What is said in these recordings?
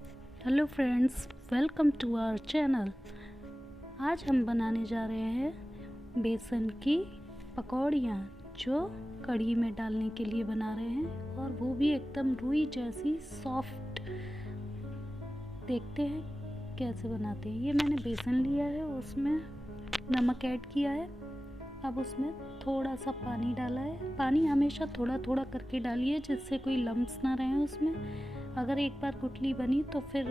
Hello friends, welcome to our channel. आज हम बनाने जा रहे हैं बेसन की पकौड़ियाँ जो कढ़ी में डालने के लिए बना रहे हैं, और वो भी एकदम रुई जैसी सॉफ्ट। देखते हैं कैसे बनाते हैं। ये मैंने बेसन लिया है, उसमें नमक ऐड किया है। अब उसमें थोड़ा सा पानी डाला है। पानी हमेशा थोड़ा थोड़ा करके डालिए जिससे कोई लम्प्स ना रहे उसमें। अगर एक बार गुठली बनी तो फिर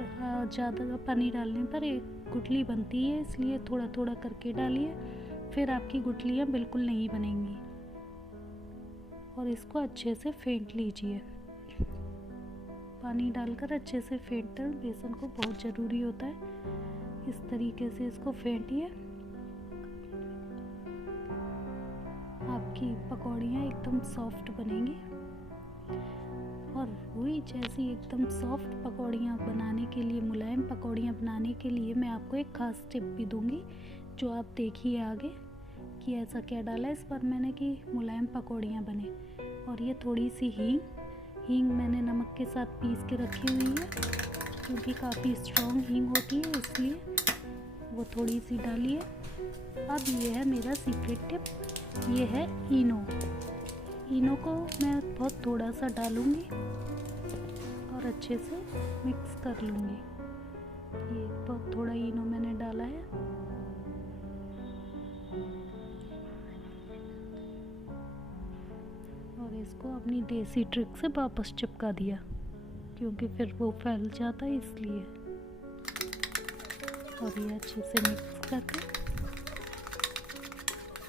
ज़्यादा पानी डालने पर एक गुठली बनती है, इसलिए थोड़ा थोड़ा करके डालिए, फिर आपकी गुठलियाँ बिल्कुल नहीं बनेंगी। और इसको अच्छे से फेंट लीजिए। पानी डालकर अच्छे से फेंटना बेसन को बहुत ज़रूरी होता है। इस तरीके से इसको फेंटिए। आपकी पकौड़ियाँ एकदम सॉफ्ट बनेंगी। और रुई जैसी एकदम सॉफ्ट पकौड़ियाँ बनाने के लिए, मुलायम पकौड़ियाँ बनाने के लिए मैं आपको एक ख़ास टिप भी दूंगी, जो आप देखिए आगे कि ऐसा क्या डाला है इस पर मैंने कि मुलायम पकौड़ियाँ बने। और ये थोड़ी सी हींग मैंने नमक के साथ पीस के रखी हुई है, क्योंकि काफ़ी स्ट्रॉन्ग हींग होती है, इसलिए वो थोड़ी सी डालिए। अब ये है मेरा सीक्रेट टिप, ये है इनो को मैं बहुत थोड़ा सा डालूंगी और अच्छे से मिक्स कर लूँगी। ये बहुत थोड़ा इनो मैंने डाला है। और इसको अपनी देसी ट्रिक से वापस चिपका दिया, क्योंकि फिर वो फैल जाता है इसलिए। और ये अच्छे से मिक्स करके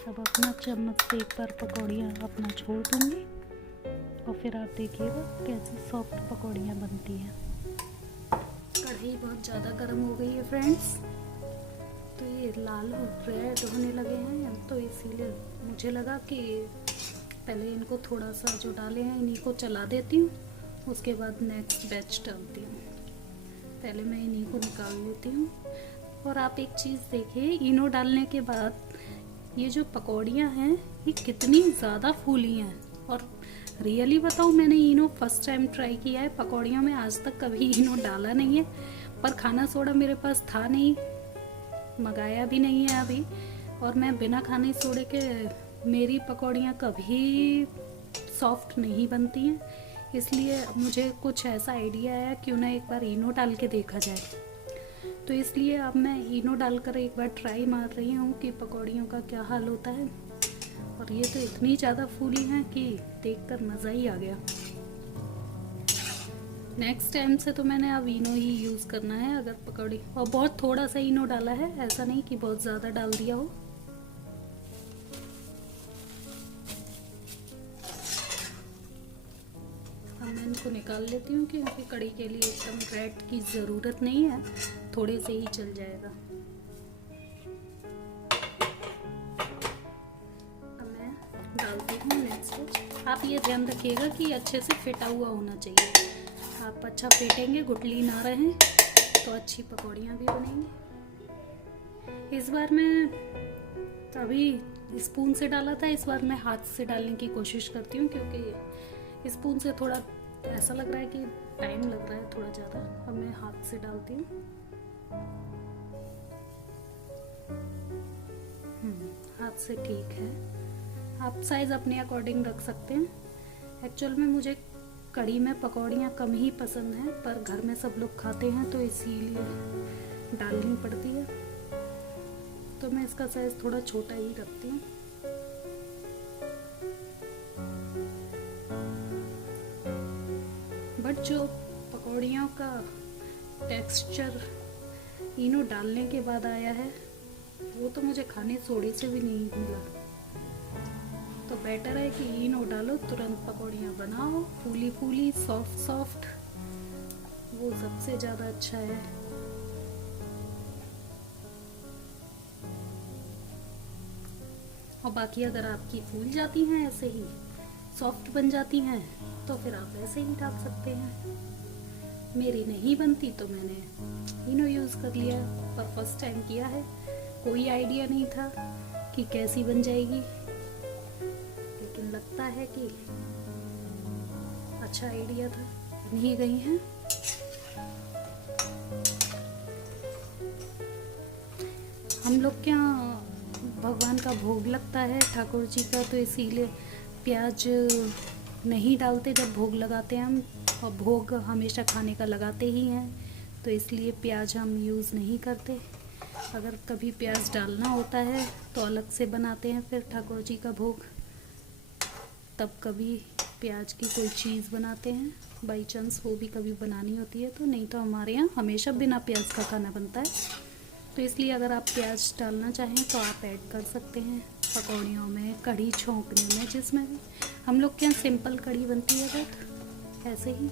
अब अपना चम्मच से एक बार पकौड़ियाँ अपना छोड़ दूँगी, और फिर आप देखिएगा कैसी सॉफ्ट पकौड़ियाँ बनती हैं। कढ़ाई बहुत ज़्यादा गर्म हो गई है फ्रेंड्स, तो ये लाल और रेड होने लगे हैं, तो इसीलिए मुझे लगा कि पहले इनको थोड़ा सा जो डाले हैं इन्हीं को चला देती हूँ, उसके बाद नेक्स्ट बैच डालती हूँ। पहले मैं इन्हीं को निकाल लेती हूँ। और आप एक चीज़ देखिए, इनो डालने के बाद ये जो पकौड़ियाँ हैं ये कितनी ज़्यादा फूली हैं। और रियली बताऊँ, मैंने इनो फर्स्ट टाइम ट्राई किया है पकौड़ियों में, आज तक कभी इनो डाला नहीं है। पर खाना सोडा मेरे पास था नहीं, मंगाया भी नहीं है अभी। और मैं बिना खाने सोडे के मेरी पकौड़ियाँ कभी सॉफ्ट नहीं बनती हैं, इसलिए मुझे कुछ ऐसा आइडिया आया क्यों ना एक बार इनो डाल के देखा जाए। तो इसलिए अब मैं इनो डालकर एक बार ट्राई मार रही हूँ कि पकौड़ियों का क्या हाल होता है। और ये तो इतनी ज़्यादा फूली हैं कि देखकर मज़ा ही आ गया। नेक्स्ट टाइम से तो मैंने अब इनो ही यूज़ करना है अगर पकौड़ी। और बहुत थोड़ा सा इनो डाला है, ऐसा नहीं कि बहुत ज़्यादा डाल दिया हो। अब मैं इनको निकाल लेती हूँ, क्योंकि कढ़ी के लिए एकदम रेड की ज़रूरत नहीं है, थोड़े से ही चल जाएगा। अब मैं डालती हूँ नेक्स्ट। आप ये ध्यान रखिएगा कि अच्छे से फिटा हुआ होना चाहिए। आप अच्छा फेंटेंगे, गुठली ना रहे, तो अच्छी पकौड़ियाँ भी बनेंगी। इस बार मैं अभी स्पून से डाला था, इस बार मैं हाथ से डालने की कोशिश करती हूँ, क्योंकि स्पून से थोड़ा ऐसा लग रहा है कि टाइम लग रहा है थोड़ा ज़्यादा। अब मैं हाथ से डालती हूँ। हाथ से ठीक है। आप साइज़ अपने अकॉर्डिंग रख सकते हैं। एक्चुअल में मुझे कढ़ी में पकौड़ियाँ कम ही पसंद हैं, पर घर में सब लोग खाते हैं तो इसीलिए डालनी पड़ती है। तो मैं इसका साइज़ थोड़ा छोटा ही रखती हूँ। बट जो पकौड़ियों का टेक्सचर इनो डालने के बाद आया है, वो तो मुझे खाने सोडे से भी नहीं मिला। तो बेटर है कि इनो डालो, तुरंत पकौड़ियाँ बनाओ, फूली फूली सॉफ्ट सॉफ्ट, वो सबसे ज़्यादा अच्छा है। और बाकी अगर आपकी फूल जाती हैं, ऐसे ही सॉफ्ट बन जाती हैं, तो फिर आप ऐसे ही डाल सकते हैं। मेरी नहीं बनती तो मैंने इनो यूज़ कर लिया, पर फर्स्ट टाइम किया है, कोई आइडिया नहीं था कि कैसी बन जाएगी, लेकिन लगता है कि अच्छा आइडिया था, बन ही गई हैं। हम लोग के यहाँ भगवान का भोग लगता है ठाकुर जी का, तो इसीलिए प्याज नहीं डालते जब भोग लगाते हैं हम, और भोग हमेशा खाने का लगाते ही हैं, तो इसलिए प्याज हम यूज़ नहीं करते। अगर कभी प्याज डालना होता है तो अलग से बनाते हैं फिर ठाकुर जी का भोग, तब कभी प्याज की कोई चीज़ बनाते हैं, बाई चांस वो भी कभी बनानी होती है तो, नहीं तो हमारे यहाँ हमेशा बिना प्याज का खाना बनता है। तो इसलिए अगर आप प्याज डालना चाहें तो आप ऐड कर सकते हैं पकौड़ियों में, कढ़ी छोंकने में, जिसमें भी। हम लोग के यहाँ सिंपल कढ़ी बनती है बट ऐसे ही।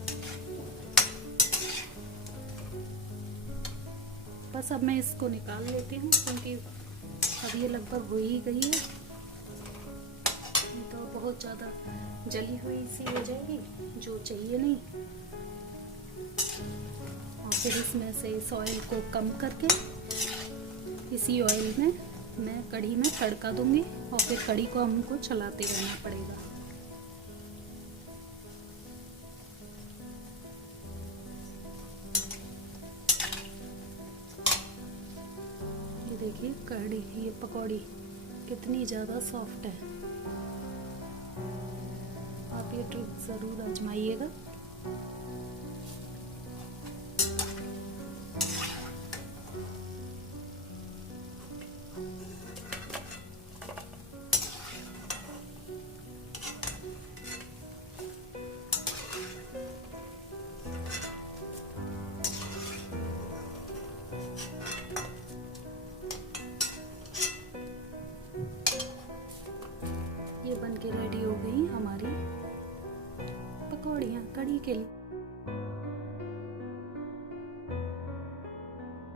बस अब मैं इसको निकाल लेती हूँ क्योंकि अब ये लगभग हो ही गई है, तो बहुत ज़्यादा जली हुई सी हो जाएगी जो चाहिए नहीं। और फिर इसमें से इस ऑयल को कम करके इसी ऑयल में मैं कढ़ी में तड़का दूंगी, और फिर कढ़ी को हमको चलाते रहना पड़ेगा। ये देखिए कढ़ी, ये पकौड़ी कितनी ज़्यादा सॉफ्ट है। आप ये ट्रिक ज़रूर आजमाइएगा।